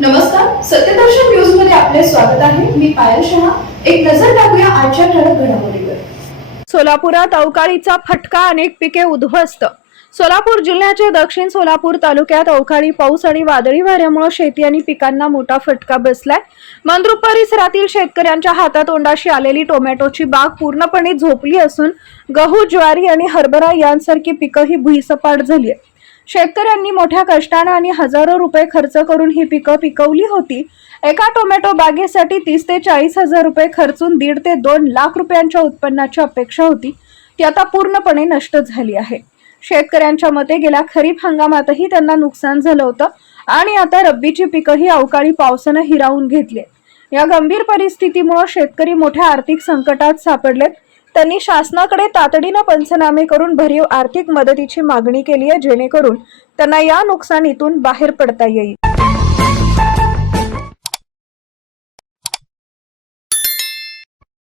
नमस्कार, सत्यदर्शन न्यूज मध्ये आपले स्वागत आहे. मी पायल शहा. एक नजर टाकूया आजच्या ठळक घडामोडीवर. सोलापुरात अवकाळीचा फटका, अनेक पिके उद्ध्वस्त. सोलापूर जिल्ह्याचे दक्षिण सोलापूर तालुक्यात अवकाळी पाऊस आणि वादळी वाऱ्यामुळे शेती आणि पिकांना मोठा फटका बसलाय. मंद्रुप परिसरातील शेतकऱ्यांच्या हातातोंडाशी आलेली टोमॅटोची बाग पूर्णपणे झोपली असून गहू, ज्वारी आणि हरभरा यांसारखी पिकंही भुईसपाट झाली आहेत. शेतकऱ्यांनी मोठ्या कष्टाने आणि हजारो रुपये खर्च करून ही पिकं पिकवली होती. एका टोमॅटो बागेसाठी 30 ते 40 हजार रुपये खर्चून 1.5 ते 2 लाख रुपयांच्या उत्पन्नाची अपेक्षा होती, ती आता पूर्णपणे नष्ट झाली आहे. शेतकऱ्यांच्या मते गेल्या खरीप हंगामातही त्यांना नुकसान झालं होतं आणि आता रब्बीची पिकंही अवकाळी पावसानं हिरावून घेतली. या गंभीर परिस्थितीमुळे शेतकरी मोठ्या आर्थिक संकटात सापडलेत. त्यांनी शासनाकडे तातडीनं पंचनामे करून भरीव आर्थिक मदतीची मागणी केली आहे, जेणेकरून त्यांना या नुकसानीतून बाहेर पडता येईल.